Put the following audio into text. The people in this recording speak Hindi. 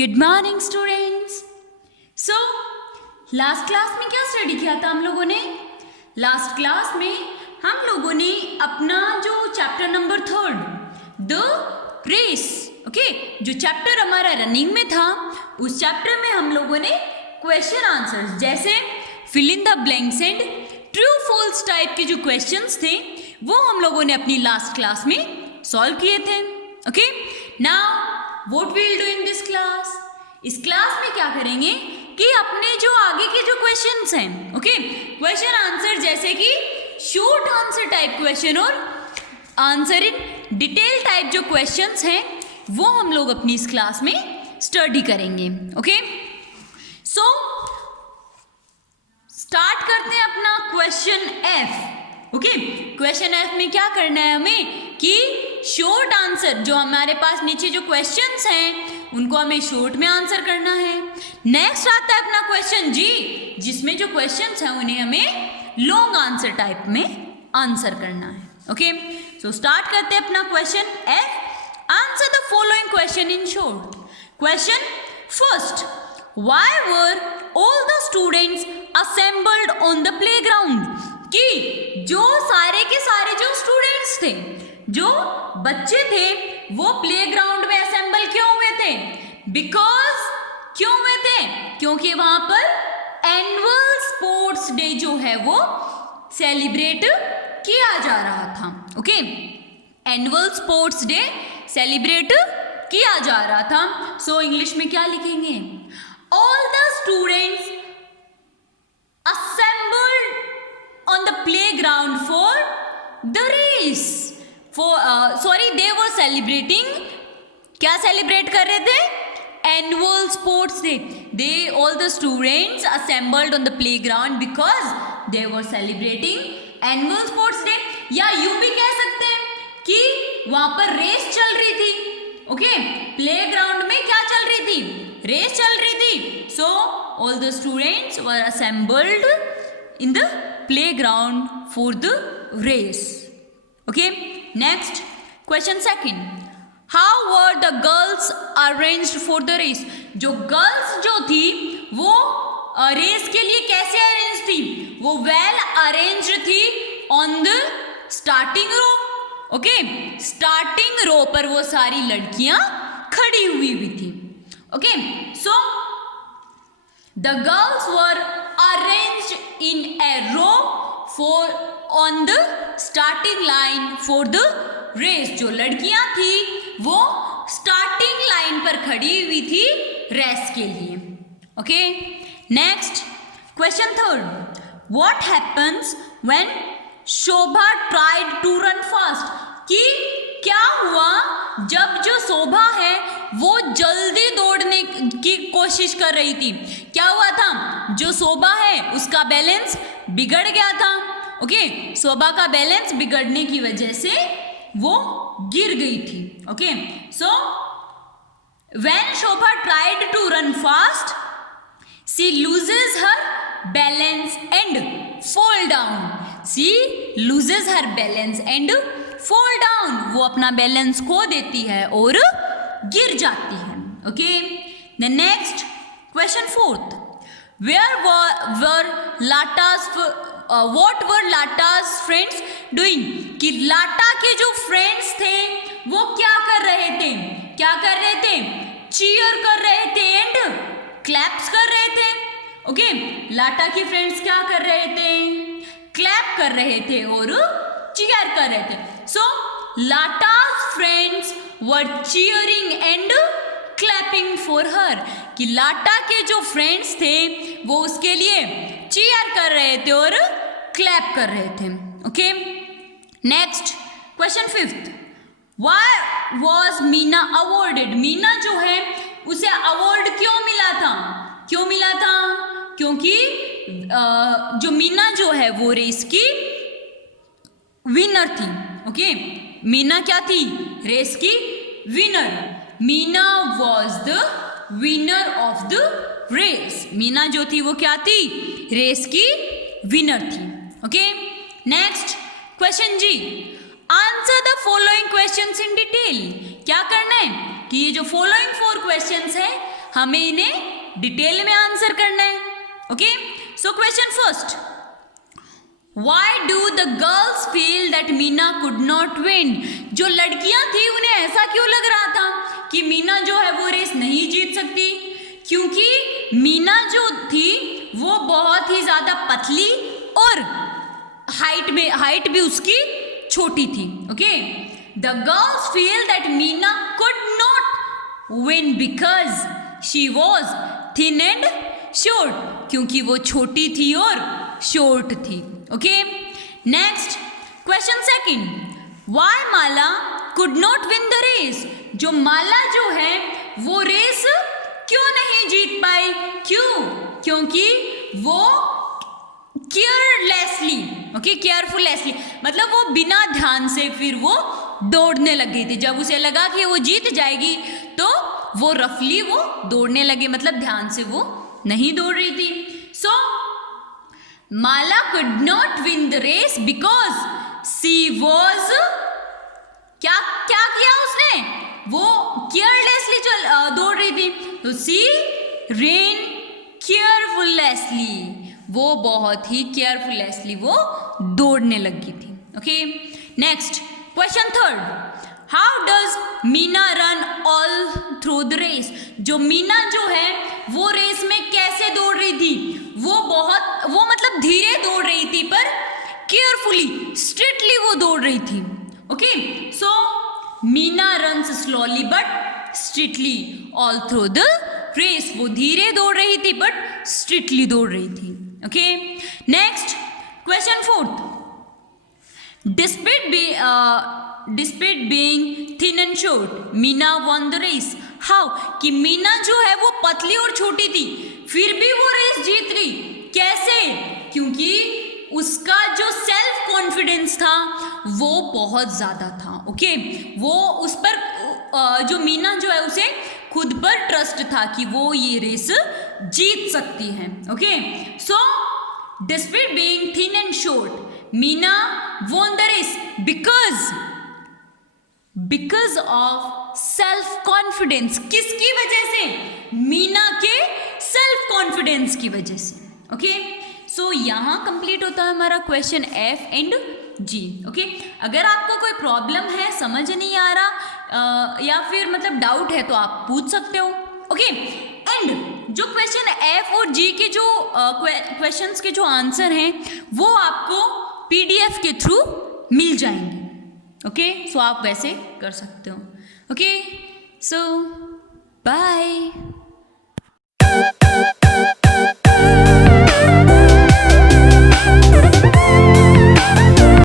Good morning students. So last class में क्या स्टडी किया था हम लोगों ने? लास्ट क्लास में हम लोगों ने अपना जो chapter number 3 the race, okay, जो चैप्टर हमारा रनिंग में था, उस चैप्टर में हम लोगों ने क्वेश्चन आंसर्स जैसे fill in the blanks and true false type के जो क्वेश्चंस थे वो हम लोगों ने अपनी लास्ट क्लास में सॉल्व किए थे। Okay, now what we will do in this class? इस क्लास में क्या करेंगे कि अपने जो आगे के जो क्वेश्चंस हैं, ओके, क्वेश्चन आंसर जैसे कि शॉर्ट आंसर टाइप क्वेश्चन और आंसर इन डिटेल टाइप जो क्वेश्चंस हैं वो हम लोग अपनी इस क्लास में स्टडी करेंगे। ओके, सो स्टार्ट करते हैं अपना question F. Okay, question F में क्या करना है हमें कि शॉर्ट आंसर जो हमारे पास नीचे जो क्वेश्चंस हैं उनको हमें शॉर्ट में आंसर करना है। नेक्स्ट आता है अपना क्वेश्चन जी, जिसमें जो क्वेश्चंस हैं उन्हें हमें लॉन्ग आंसर टाइप में आंसर करना है। ओके, सो स्टार्ट करते हैं अपना question F. Answer the following question in short. Question first, why were all the students assembled on the playground? कि जो सारे के सारे जो स्टूडेंट्स थे, जो बच्चे थे, वो प्लेग्राउंड में असेंबल क्यों हुए थे? बिकॉज क्यों हुए थे? क्योंकि वहां पर एनुअल स्पोर्ट्स डे जो है वो सेलिब्रेट किया जा रहा था। Okay, annual sports day celebrate किया जा रहा था। सो इंग्लिश में क्या लिखेंगे? All the students assembled on the playground for the race. They were celebrating, क्या सेलिब्रेट कर रहे थे? Annual sports day. All the students assembled on the playground because they were celebrating annual sports day. या यूं भी कह सकते हैं कि वहां पर रेस चल रही थी। ओके, प्लेग्राउंड में क्या चल रही थी? रेस चल रही थी। सो all the students were assembled in the playground for the race. Okay, next question second, how were the girls arranged for the race? जो गर्ल्स जो थी वो रेस के लिए कैसे अरेंज थी? वो वेल अरेंज्ड थी on the starting row. Okay, starting row पर वो सारी लड़कियां खड़ी हुई थी। Okay, so the girls were arranged in a row on the starting line for the race. जो लड़कियां थी वो स्टार्टिंग लाइन पर खड़ी हुई थी रेस के लिए। Okay, next question third, what happens when Shobha tried to run fast? कि क्या हुआ जब जो शोभा है वो जल्दी दौड़ने की कोशिश कर रही थी? क्या हुआ था? जो शोभा है उसका बैलेंस बिगड़ गया था। ओके, शोभा का बैलेंस बिगड़ने की वजह से वो गिर गई थी। Okay, so when Shobha tried to run fast she loses her balance and fall down. She loses her balance and fall down. वो अपना बैलेंस खो देती है और गिर जाती है। Okay, the next question fourth, where were Lata's what were Lata's friends doing? कि लाटा के जो फ्रेंड्स थे वो क्या कर रहे थे? क्या कर रहे थे? चीयर कर रहे थे एंड क्लैप्स कर रहे थे। ओके, लाटा के फ्रेंड्स क्या कर रहे थे? क्लैप कर रहे थे और चीयर कर रहे थे। So Lata's friends were cheering and clapping for her. कि लाटा के जो फ्रेंड्स थे वो उसके लिए चीयर कर रहे थे और क्लैप कर रहे थे। Okay, next question fifth, why was Meena awarded? Meena जो है उसे अवार्ड क्यों मिला था? क्यों मिला था? क्योंकि जो मीना जो है वो रेस की विनर थी। ओके, मीना क्या थी? रेस की winner. Meena was the winner of the race. Meena जो थी वो क्या थी? रेस की विनर थी। ओके, नेक्स्ट क्वेश्चन जी, answer the following questions in detail. क्या करना है कि ये जो फॉलोइंग 4 क्वेश्चंस है हमें इन्हें डिटेल में आंसर करना है. Okay, so question first, why do the girls feel that Meena could not win? जो लड़कियां थी उन्हें ऐसा क्यों लग रहा था कि मीना जो है वो रेस नहीं जीत सकती? क्योंकि मीना जो थी वो बहुत ही ज्यादा पतली और हाइट भी उसकी छोटी थी. Okay, the girls feel that Meena could not win because she was thin and short, क्योंकि वो छोटी थी और शॉर्ट थी. Okay, next question second, why Mala could not win the race? जो माला जो है वो रेस क्यों नहीं जीत पाई? क्यों? क्योंकि वो केयरलेसली, ओके, केयरफुलेसली, मतलब वो बिना ध्यान से फिर वो दौड़ने लग गई थी. जब उसे लगा कि वो जीत जाएगी तो वो रफली वो दौड़ने लगे, मतलब ध्यान से वो नहीं दौड़ रही थी. So Mala could not win the race because she was, क्या क्या किया उसने? वो केयरलेसली दौड़ रही थी. तो सी रेन केयरफुलेसली, वो बहुत ही केयरफुलेसली वो दौड़ने लगी थी. Okay, next question third, how does Meena run all through the race? जो मीना जो है वो रेस में कैसे दौड़ रही थी? वो मतलब धीरे दौड़ रही थी पर केयरफुली, स्ट्रिक्टली वो दौड़ रही थी. Okay, so Meena runs slowly but strictly all through the race. वो धीरे दौड़ रही थी बट स्ट्रिक्टली दौड़ रही थी. Okay, next question fourth, despite being thin and short Meena won the race. How? कि मीना जो है वो पतली और छोटी थी फिर भी वो रेस जीत गई. कैसे? क्योंकि उसका जो सेल्फ कॉन्फिडेंस था वो बहुत ज़्यादा था. ओके, वो उस पर जो मीना जो है उसे खुद पर ट्रस्ट था कि वो ये रेस जीत सकती है. Okay, so despite being thin and short Meena won the race because of self confidence. किसकी वजह से? मीना के सेल्फ कॉन्फिडेंस की वजह से. ओके, सो यहाँ कंप्लीट होता है हमारा question F and G. Okay, अगर आपको कोई प्रॉब्लम है, समझ नहीं आ रहा या फिर मतलब डाउट है तो आप पूछ सकते हो. ओके, एंड जो क्वेश्चन F और G के जो क्वेश्चंस के जो आंसर हैं वो आपको PDF के थ्रू मिल जाएंगे. ओके, सो आप वैसे कर सकते हो. ओके, सो बाय.